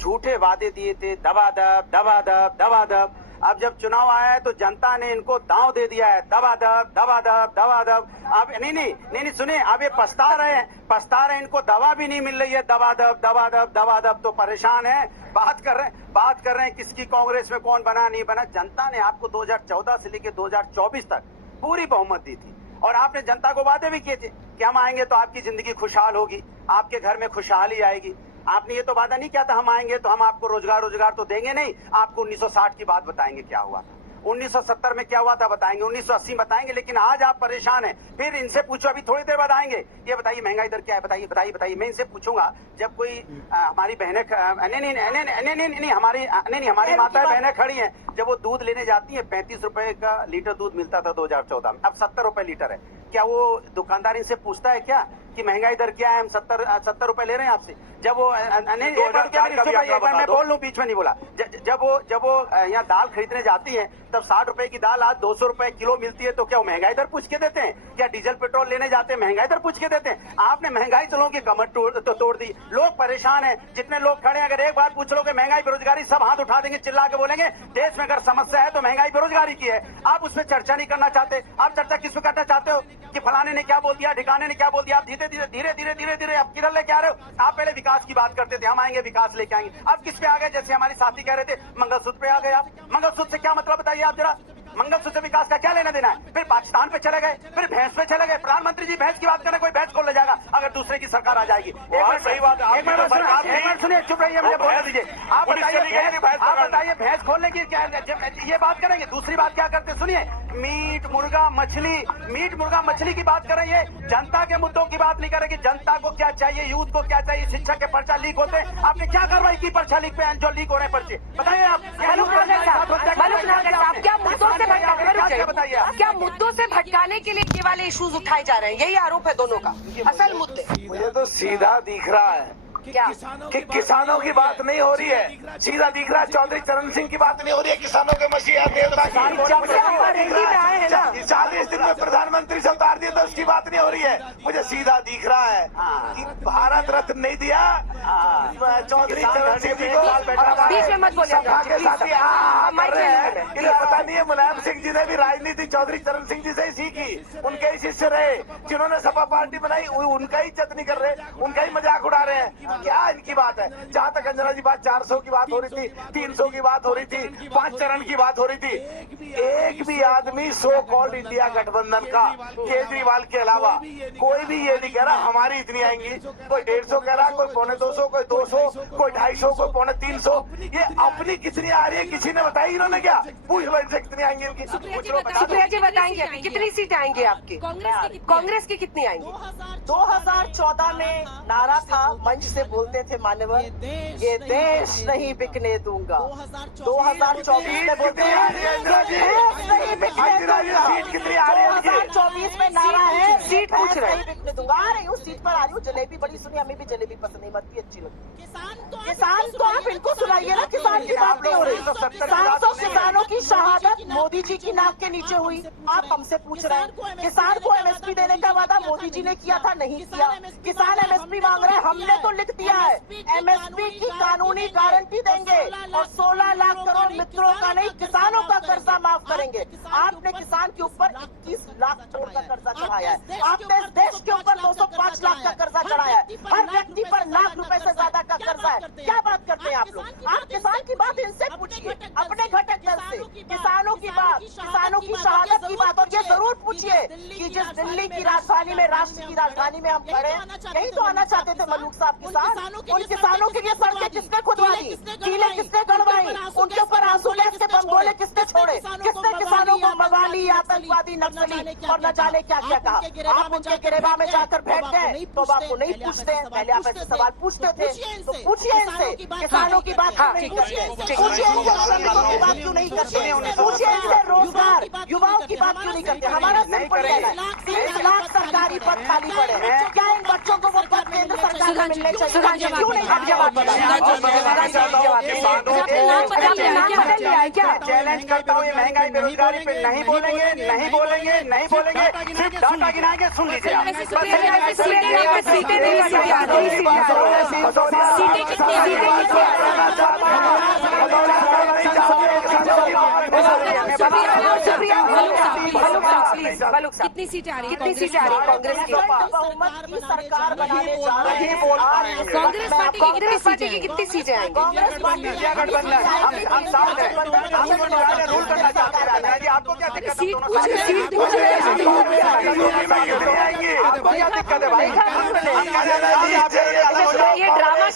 झूठे वादे दिए थे, दबादब दबादब दबादब। अब जब चुनाव आया है तो जनता ने इनको दांव दे दिया है, दबादब दबादब दबादब। अब नहीं सुनिए, अब ये पछता रहे हैं, इनको दवा भी नहीं मिल रही है, दबादब दबादब दबादब। तो परेशान है, बात कर रहे हैं किसकी कांग्रेस में कौन बना नहीं बना। जनता ने आपको 2014 से लेकर 2024 तक पूरी बहुमत दी थी और आपने जनता को वादे भी किए थे कि हम आएंगे तो आपकी जिंदगी खुशहाल होगी, आपके घर में खुशहाली आएगी। आपने ये तो वादा नहीं किया था हम आएंगे तो हम आपको रोजगार तो देंगे नहीं, आपको 1960 की बात बताएंगे क्या हुआ था, 1970 में क्या हुआ था बताएंगे, 1980 बताएंगे। लेकिन आज आप परेशान हैं। फिर इनसे पूछो, अभी थोड़ी देर बाद आएंगे, ये बताइए महंगाई दर क्या है, बताइए। मैं इनसे पूछूंगा जब कोई हमारी बहनें हमारी माताएं बहनें खड़ी हैं, जब वो दूध लेने जाती है 35 रुपए का लीटर दूध मिलता था 2014 में, अब 70 रुपए लीटर है। क्या वो दुकानदार इनसे पूछता है क्या कि महंगाई दर क्या है, हम 70 रुपए ले रहे हैं आपसे? जब वो मैं बोल लूं, बीच में नहीं बोला। जब वो यहाँ दाल खरीदने जाती है तब 60 रुपए की दाल आज 200 रुपए किलो मिलती है, तो क्या वो महंगाई दर पूछ के देते हैं? क्या डीजल पेट्रोल लेने जाते हैं महंगाई दर पूछ के देते हैं? आपने महंगाई चलों की कमर तोड़ दी। लोग परेशान है, जितने लोग खड़े हैं, अगर एक बार पूछ लो कि महंगाई बेरोजगारी, सब हाथ उठा देंगे, चिल्ला के बोलेंगे देश में अगर समस्या है तो महंगाई बेरोजगारी की है। आप उस पर चर्चा नहीं करना चाहते। आप चर्चा किस पे करना चाहते हो कि फलाने ने क्या बोल दिया, ढिकाने ने क्या बोल दिया। आप धीरे आप किधर लेके आ रहे हो? आप पहले विकास की बात करते थे, हम आएंगे विकास लेके आएंगे। अब किस पे आ गए? जैसे हमारी साथी कह रहे थे मंगलसूत्र पे आ गए आप। मंगलसूत्र से क्या मतलब बताइए आप जरा? मंगलसूत्र से विकास का क्या लेना देना है? फिर पाकिस्तान पे चले गए, फिर भैंस पे चले गए। प्रधानमंत्री जी भैंस की बात करें, कोई भैंस खोल ले जाएगा अगर दूसरे की सरकार आ जाएगी। सही बात, एक मिनट सुनिए, चुप रहिए, मुझे बोलने दीजिए। आप बताइए भैंस खोलने की क्या ये बात करेंगे? दूसरी बात क्या करते सुनिए, मीट मुर्गा मछली की बात करें। ये जनता के मुद्दों की बात नहीं करेंगे। जनता को क्या चाहिए, यूथ को क्या चाहिए? शिक्षा के पर्चा लीक होते हैं, आपने क्या कार्रवाई की पर्चा लीक पे, जो लीक हो रहे पर्चे? बताइए आप। क्या मुद्दों से भटकाने के लिए ये वाले इश्यूज उठाए जा रहे हैं? यही आरोप है दोनों का। असल मुद्दे मुझे तो सीधा दिख रहा है क्या कि किसानों की बात नहीं हो रही है। सीधा दिख रहा है चौधरी चरण सिंह की बात नहीं हो रही है। किसानों के मसीहा देवता की 40 दिन में प्रधानमंत्री से उतार दिया तो उसकी बात नहीं हो रही है। मुझे सीधा दिख रहा है कि भारत रत्न नहीं दिया चौधरी चरण सिंह जी को। बीच में मत बोलिए। इन्हें पता नहीं है मुलायम सिंह जी ने भी राजनीति चौधरी चरण सिंह जी से ही सीखी। उनके ही शिष्य रहे जिन्होंने सपा पार्टी बनाई, उनका ही इज्जत नहीं कर रहे, उनका ही मजाक उड़ा रहे हैं। क्या इनकी बात है? जहाँ तक अंजना जी बात 400 की बात हो रही थी, 300 की बात हो रही थी, 5 चरण की बात हो रही थी। एक भी आदमी सो कॉल्ड इंडिया गठबंधन का केजरीवाल के अलावा कोई भी ये नहीं कह रहा हमारी इतनी आएंगी। कोई 150 कह रहा, कोई 250, कोई 200, कोई 250, कोई 350। ये अपनी कितनी आ रही है किसी ने बताई? इन्होंने क्या पूछ लो इनसे कितनी आएंगी इनकी? सुप्रिया जी बताएंगे कितनी सीटें आएंगी आपकी? कांग्रेस की कितनी आएंगी? 2014 में नारा था, मंच से बोलते थे मान्यवर, ये देश नहीं बिकने दूंगा। 2024 में बोलते हैं नहीं बिकने दूंगा। 2024 में नारा है सीट पूछ रहे नहीं बिकने दूंगा। आ रही हूँ, सीट पर आ रही हूँ। जलेबी बड़ी सुनी, हमें भी जलेबी पसंद नहीं, मत भी अच्छी लगती। किसान तो आप इनको सुनाइए ना, किसान की बात नहीं हो रही। 700 किसानों की शहादत मोदी जी की नाक के नीचे हुई। आप हमसे पूछ रहे हैं किसान को एमएसपी देने का वादा मोदी जी ने किया था, नहीं किया। किसान एमएसपी मांग रहे हैं, हमने तो लिख दिया है एमएसपी की कानूनी गारंटी देंगे और 16 लाख करोड़ मित्रों का नहीं किसानों का कर्जा माफ करेंगे। आपने किसान के ऊपर 21 लाख करोड़ का कर्जा चढ़ाया है। आपने इस देश के ऊपर 205 लाख का कर्जा चढ़ाया है। हर व्यक्ति पर लाख रुपए से ज्यादा का कर्जा है। क्या बात करते हैं आप लोग? आप किसान की बात इनसे पूछिए, अपने घटक दल से। किसानों की बात, किसानों की शहादत की बात, और ये जरूर पूछिए कि जिस दिल्ली की राजधानी में, राष्ट्र की राजधानी में हम खड़े, यही तो आना चाहते थे मलूक साहब किसान। उन किसानों के लिए सड़कें किसने खुदवाई, कीले किसने गड़वाई, उनके ऊपर आंसू गैस के बम गोले किसने छोड़े, किसने किसानों को मवाली, आतंकवादी, नक्सली और न जाने क्या क्या कहा। आप उनके गिरेबा में जाकर बैठ गए तो आपको नहीं पूछते हैं। पहले आप ऐसे सवाल पूछते थे, तो पूछिए इनसे किसानों की बात क्यों नहीं करते? पूछिए इनसे श्रमिकों की बात क्यों नहीं करते? पूछिए इनसे रोजगार, युवाओं की बात क्यों नहीं करते? हमारा सिंपल कहना है 30 लाख सरकारी पद खाली पड़े हैं। क्या इन बच्चों को वो पद केंद्र सरकार को मिलने चाहिए? क्यों नहीं? चैलेंज करता हूँ, ये महंगाई बेरोजगारी पे नहीं बोलेंगे, सिर्फ डाटा गिनाएंगे। सुन लीजिए, कितनी सीटें आ रही है कांग्रेस की? बहुमत की सरकार बनाने जा रहे हैं। कांग्रेस पार्टी की कितनी सीटें आएंगी? कांग्रेस पार्टी इंडिया गठबंधन हम साथ हैं, हम रूल करना चाहते हैं राजा जी, आपको क्या दिक्कत है? सीट दोनों पूछे, साथ सीट पूछे। आपको क्या दिक्कत है भाई? ये ड्रामा